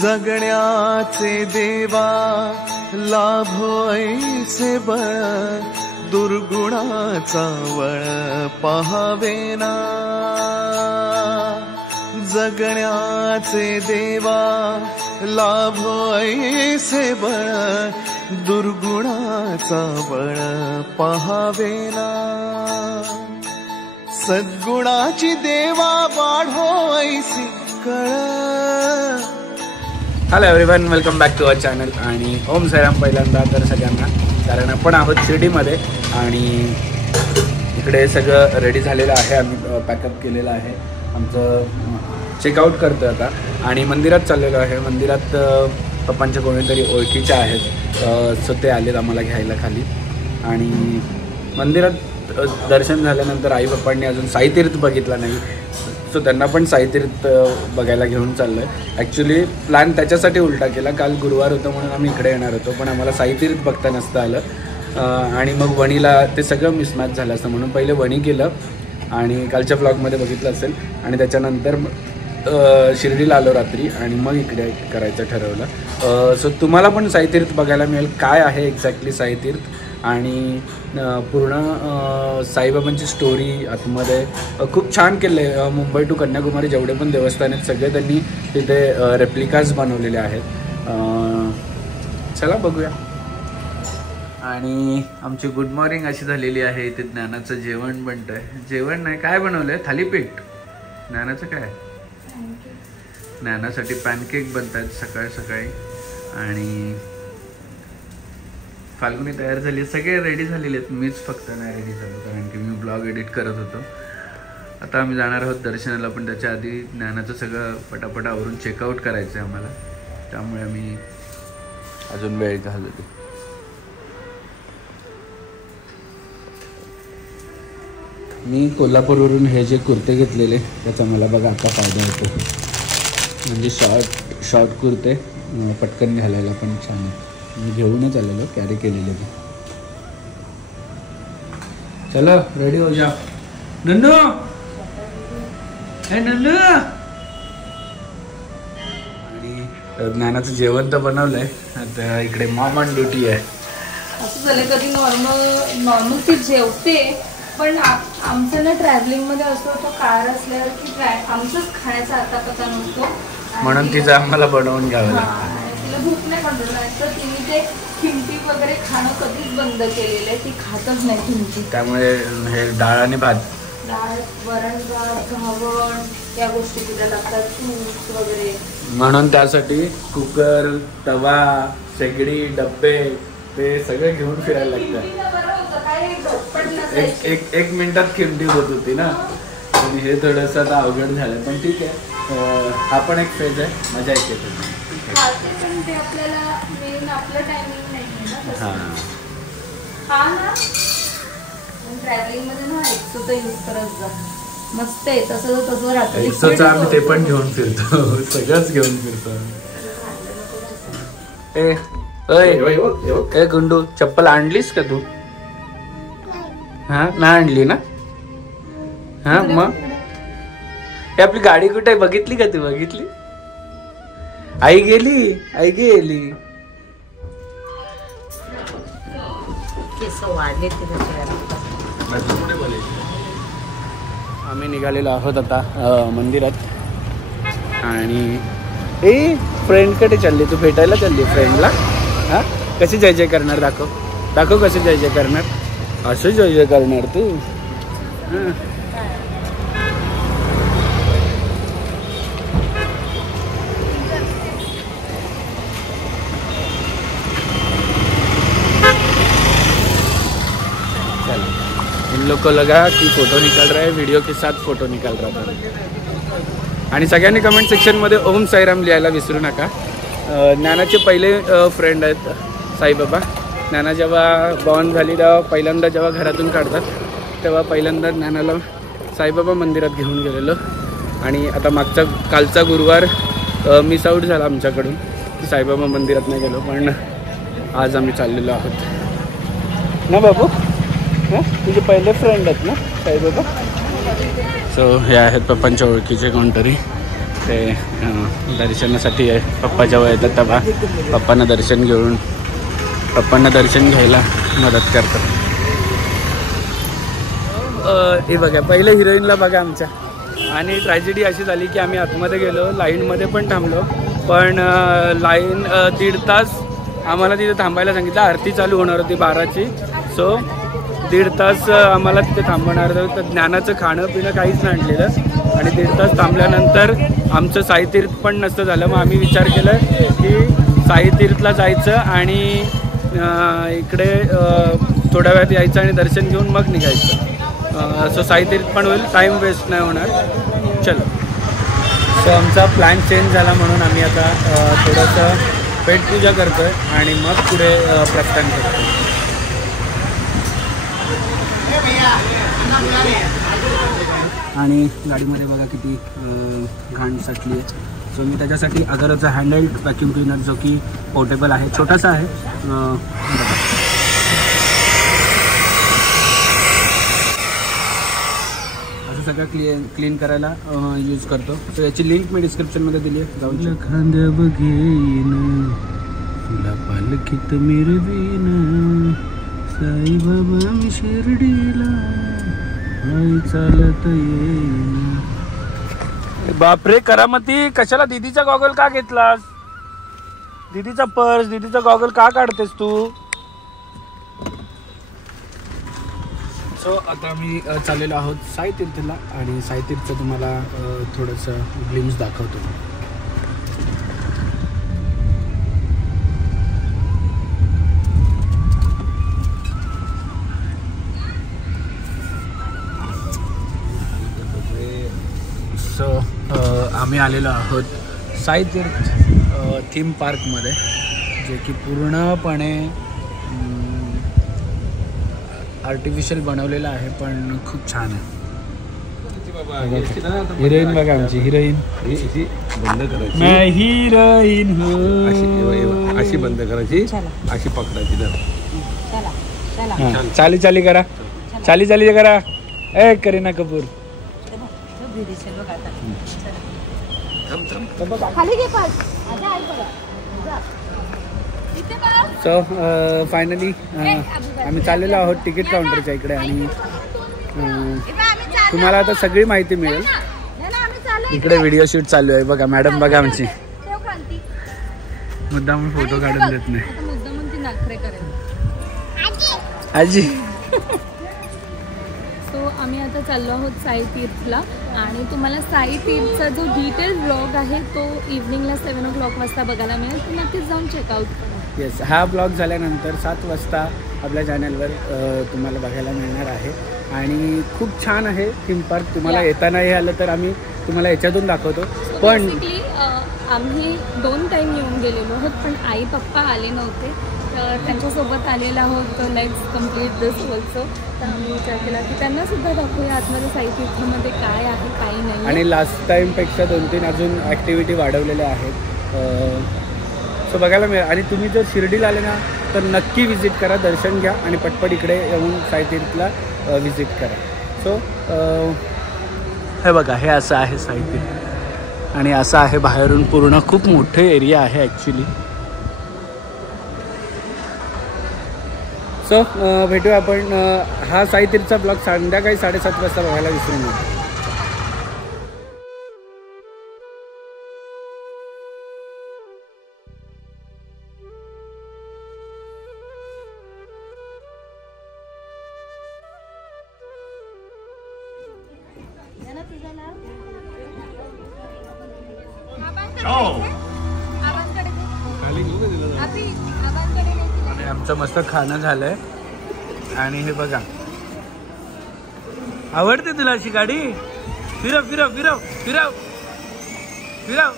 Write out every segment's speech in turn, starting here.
जगण्याचे देवा लाभो ऐसे बळ, दुर्गुणाचा वळ पहावेना। जगण्याचे देवा लाभो ऐसे बळ, दुर्गुणाचा बळ पहावेना। सद्गुणाची देवा वाढो ऐसी कळ। Hello everyone, welcome back to our channel आणि ओम साईराम पहिल्यांदा तर सगळ्यांना, कारण आपण आहोत शिर्डीमध्ये आणि इकडे सगळं रेडी झालेलं आहे। आम्ही पॅकअप केलेलं आहे, आमचं चेकआउट करतो आता आणि मंदिरात चाललेलो आहे। मंदिरात पप्पांच्या कोणीतरी ओळखीचे आहेत, सो ते आलेत आम्हाला घ्यायला खाली। आणि मंदिरात दर्शन झाल्यानंतर आई पप्पांनी अजून साईतीर्थ बघितला नाही, सो त्यांना पण साईतीर्थ बघायला घेऊन चाललो आहे। ॲक्च्युली प्लॅन त्याच्यासाठी उलटा केला, काल गुरुवार होतं म्हणून आम्ही इकडे येणार होतो, पण आम्हाला साईतीर्थ बघता नसतं आलं आणि मग वणीला ते सगळं मिसमॅच झालं असतं, म्हणून पहिले वणी केलं आणि कालच्या ब्लॉगमध्ये बघितलं असेल आणि त्याच्यानंतर शिर्डीला आलो रात्री आणि मग इकडे करायचं ठरवलं। सो तुम्हाला पण साईतीर्थ बघायला मिळेल, काय आहे एक्झॅक्टली साईतीर्थ आणि पूर्ण साईबाबांची स्टोरी आतमध्ये खूप छान केलं आहे। मुंबई टू कन्याकुमारी जेवढे पण देवस्थान आहेत सगळे त्यांनी तिथे रेप्लिकाज बनवलेले आहेत। चला बघूया। आणि आमची गुड मॉर्निंग अशी झालेली आहे। इथे ज्ञानाचं जेवण बनतं आहे, जेवण नाही काय बनवलं आहे, थालीपीठ। ज्ञानाचं काय, ज्ञानासाठी पॅनकेक बनत आहेत सकाळी सकाळी आणि फाल्गुनी तयार झाली, सगळे रेडी झालेले आहेत, मीच फक्त नाही रेडी झालो कारण की मी ब्लॉग एडिट करत होतो। आता आम्ही जाणार आहोत दर्शनाला, पण त्याच्या आधी ज्ञानाचं सगळं पटापट आवरून चेकआउट करायचं आहे आम्हाला, त्यामुळे आम्ही अजून वेळ घालवतो। मी कोल्हापूरवरून हे जे कुर्ते घेतलेले त्याचा मला बघा आता फायदा होतो, म्हणजे शॉर्ट कुर्ते पटकन घालायला पण छान आहे। मी घेऊनच आलेलो, कॅरी केलेले ते। चलो रेडी हो जा नंदू, हे नंदू। आणि ज्ञानाचं जेवण तर बनवलंय, आता इकडे मॉम ऑन ड्युटी आहे। असं झालं कधी नॉर्मल ती जेवते, पण आमचं ना ट्रॅव्हलिंग मध्ये असतो, तो कार असल्यावर की आमचंच खाण्याचा आता पता नसतो, म्हणून तिचं आम्हाला बनवून घ्यावं लागतं। तिला भूक नाही कंट्रोल नाही, तर तिने ते खिमटी वगैरे खाणं कधीच बंद केलेलं आहे, ती खातच नाही खिमटी। त्यामुळे हे डाळ आणि भात, डाळ, वरण भात, घावण या गोष्टी तिला लागतात, फ्रूट्स वगैरे, म्हणून त्यासाठी कुकर, तवा, शेगडी, डब्बे ते सगळं घेऊन फिरायला लागतं। एक मिनिटात खिमटी होत होती ना, आणि हे थोडंसं आता अवघड झालं, पण ठीक आहे, हा पण एक फेज आहे, मजा येते पण ते आपल्याला मेन आपलं टायमिंग नाही आहे ना। हा ना, ट्रॅव्हलिंग मध्ये ना एक्सोचा यूज करत जा, मस्त आहे तसं राहतं। एक्सोचं आम्ही ते पण घेऊन फिरतो, सगळंच घेऊन फिरतो। ए गुंडू, चप्पल आणलीस का तू? हा नाही आणली ना? हा मग हे आपली गाडी कुठे बघितली का तू? बघितली? आई गेली, आई गेली। आम्ही निघालेलो आहोत आता मंदिरात आणि ए फ्रेंडकडे चालली, तू भेटायला चालली फ्रेंडला? हा कशी जय जय करणार, दाखव कशी जय जय करणार, असं जय जय करणार तू? इन लोग को लगा कि फोटो निकाल रहा है, वीडियो के साथ फोटो निकाल रहा था। आणि सगळ्यांनी कमेंट सेक्शनमध्ये ओम साईराम लिहायला विसरू नका। ज्ञानाचे पहिले फ्रेंड आहेत साईबाबा। ज्ञाना जेव्हा बॉर्न झाली तेव्हा पहिल्यांदा जेव्हा घरातून काढतात तेव्हा पहिल्यांदा ज्ञानाला साईबाबा मंदिरात घेऊन गेलेलो, आणि आता कालचा गुरुवार मिस आऊट झाला आमच्याकडून, साईबाबा मंदिरात नाही गेलो, पण आज आम्ही चाललेलो आहोत ना बाबू। तुझे पहिले फ्रेंड आहेत ना साईबाबा? सो हे आहेत पप्पांच्या ओळखीचे कोणतरी, ते दर्शनासाठी आहे. पप्पाच्या वयात आता बा पप्पांना दर्शन घ्यायला मदत करतात. हे बघा पहिलं हिरोईनला बघा आमच्या. आणि ट्रॅजेडी अशी झाली की आम्ही आतमध्ये गेलो, लाईनमध्ये पण थांबलो, पण लाईन 1.5 तास आम्हाला तिथे थांबायला सांगितलं. आरती चालू होणार होती 12ची, सो 1.5 तास आम्हाला तिथे थांबवणार होतं. तर ज्ञानाचं खाणं पिणं काहीच नाही आणलेलं आणि 1.5 तास थांबल्यानंतर आमचं साईतीर्थ पण नसतं झालं. मग आम्ही विचार केला की साईतीर्थला जायचं आणि इकडे थोड्या वेळात यायचं आणि दर्शन घेऊन मग निघायचं. सो साईतीर्थ पण होईल, टाईम वेस्ट नाही होणार. चलो, सो आमचा प्लॅन चेंज झाला म्हणून आम्ही आता थोडंसं पेटपूजा करतो आहे आणि मग पुढे प्रस्थान करतो. आणि गाडीमध्ये बघा किती घाण साठली आहे. सो मी त्याच्यासाठी अगरचा हँडहेल्ड व्हॅक्यूम क्लीनर जो की पोर्टेबल आहे, छोटासा आहे, सगळं क्लीन करायला यूज करतो. सो याची लिंक मी डिस्क्रिप्शनमध्ये दिली आहे, जाऊन खांद्या बघेन तुला पालखीत मिरवीन साईबाबा मी शिर्डीला आई चालत येईन. बापरे करामती, कशाला दीदीचा गॉगल का घेतलास? दीदीचा पर्स, दीदीचा गॉगल का काढतेस तू? सो आता आम्ही चाललेलो आहोत साईतीर्थला आणि साईतीर्थचं तुम्हाला थोडंसं ग्लिम्स दाखवतो. सो आम्ही आलेलो आहोत साईतीर्थ थीम पार्कमध्ये, जे की पूर्णपणे आर्टिफिशियल बनवलेलं आहे, पण खूप छान आहे. हिरोईन बघा आमची, हिरोईन बंद करायची, मैं हिरोईन हो, अशी बंद करायची, अशी पकडायची. चाली चाली करा, चाली चाली करा. ए करीना कपूर. सो फायनली आम्ही चाललेलो आहोत तिकीट काउंटरच्या इकडे आणि तुम्हाला आता सगळी माहिती मिळेल. इकडे व्हिडिओ शूट चालू आहे बघा. मॅडम बघा आमची मुद्दाम फोटो काढून देत नाही आजी. सो आम्ही आता चाललो आहोत साईतीर्थला आणि तुम्हाला साईतीर्थचा जो डिटेल ब्लॉग आहे तो इव्हनिंगला 7 o'clock वाजता बघायला मिळेल. तर नक्कीच जाऊन चेकआउट करा. येस, हा ब्लॉग झाल्यानंतर 7 वाजता आपल्या चॅनलवर तुम्हाला बघायला मिळणार आहे आणि खूप छान आहे थीम पार्क. तुम्हाला येता नाही आलं तर आम्ही तुम्हाला याच्यातून दाखवतो. पण आम्ही 2 टाईम येऊन गेलेलो आहोत, पण आई पप्पा आले नव्हते, तर त्यांच्यासोबत आलेला आहोत. Let's complete this also. तर आम्ही विचार केला की त्यांना सुद्धा दाखवूया आतमध्ये साईतीर्थमध्ये काय आहे काही नाही. आणि लास्ट टाईमपेक्षा 2-3 अजून ॲक्टिव्हिटी वाढवलेल्या आहेत, सो बघायला मिळेल. आणि तुम्ही जर शिर्डीला आले ना तर नक्की व्हिजिट करा, दर्शन घ्या आणि पटपट इकडे येऊन साईतीर्थला व्हिजिट करा. सो हे बघा, हे असं आहे साईतीर्थ आणि असं आहे बाहेरून पूर्ण. खूप मोठे एरिया आहे ॲक्च्युली. सो भेटूया आपण. हा साईतीर्थचा ब्लॉग संध्याकाळी 7:30 वाजता बघायला विसरू नका. आणि आमचं मस्त खाणं झालंय आणि हे बघा. आवडते तुला अशी गाडी? फिरव फिरव फिरव फिरव फिरव.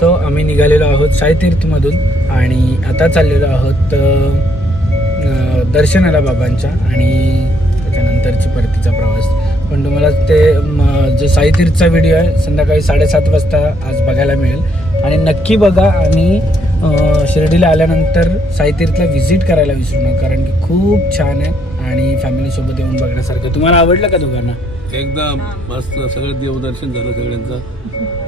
सो आम्ही निघालेलो आहोत साईतीर्थमधून आणि आता चाललेलो आहोत दर्शनाला बाबांच्या आणि त्याच्यानंतरची परतीचा प्रवास. पण तुम्हाला ते जे साईतीर्थचा व्हिडिओ आहे संध्याकाळी 7:30 वाजता आज बघायला मिळेल. आणि नक्की बघा. आणि शिर्डीला आल्यानंतर साईतीर्थला व्हिजिट करायला विसरू नका, कारण की खूप छान आहे आणि फॅमिलीसोबत येऊन बघण्यासारखं. तुम्हाला आवडलं का दोघांना? एकदम मस्त. सगळं देवदर्शन झालं सगळ्यांचं.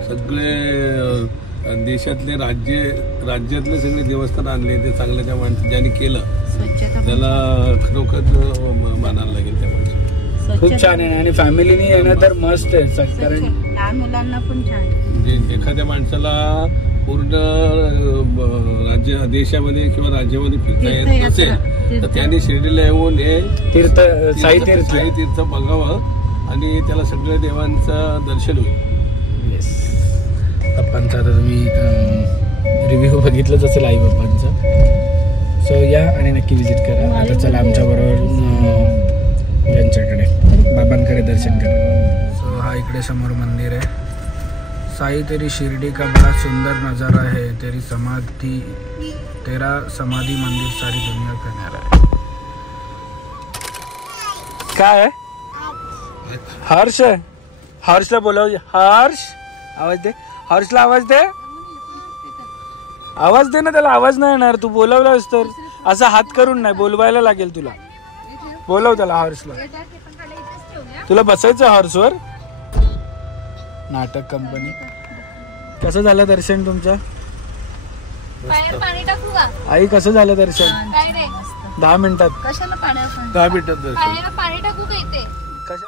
सगळे देशातले राज्यातले सगळे देवस्थान आणले ते चांगलं त्या माणसं ज्यांनी केलं त्याला खरोखर मानायला लागेल त्या माणसाला. खूप छान आहे आणि फॅमिलीने येणं तर मस्त आहे, कारण लहान मुलांना पण छान. म्हणजे एखाद्या माणसाला पूर्ण देशामध्ये किंवा राज्यामध्ये फिरता येत नसेल तर त्यांनी शिर्डीला येऊन हे साई तीर्थ बघावं आणि त्याला सगळ्या देवांचं दर्शन होईल. येस. पप्पांचा आता तुम्ही रिव्ह्यू बघितलंच असेल आई बाप्पांचा. सो या आणि नक्की विजिट करा. आता चला आमच्याबरोबर यांच्याकडे बाबांकडे दर्शन करा. सो हा इकडे समोर मंदिर आहे. साई तेरी शिरडी का बड़ा सुंदर नज़ारा है, तेरी समाधि तेरा समाधि मंदिर सारी दुनिया का न्यारा है. काय आहे? हर्ष आहे. हर्षला बोलाव. हर्ष आवाज दे. हर्षला आवाज दे. आवाज दे ना, त्याला आवाज नाही येणार. तू बोलवलास तर असा हात करून नाही, बोलवायला लागेल तुला. बोलव त्याला हर्षला. तुला बसायचं हर्षवर. नाटक कंपनी. कसं झालं दर्शन तुमचं? पाणी टाकू का आई? कसं झालं दर्शन? काय रे 10 मिनिटात. कशाला पाण्यात 10 मिनिटात दर्शन. पाणी टाकू का इथे? कशा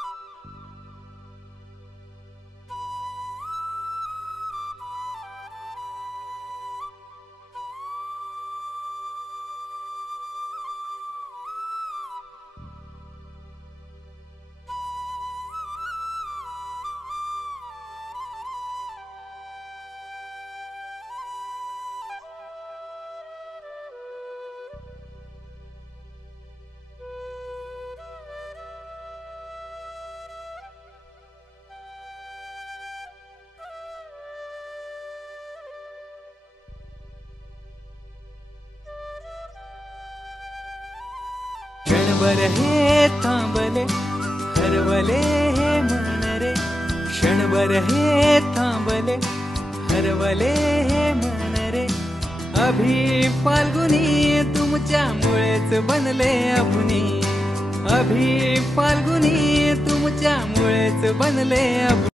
क्षणभर हे थांबले हरवले हे मन रे, क्षणभर हे थांबले हरवले हे मन रे. अभि फाल्गुनी तुमच्यामुळेच बनले अभुनी, अभि फाल्गुनी तुमच्यामुळेच बनले अभुनी.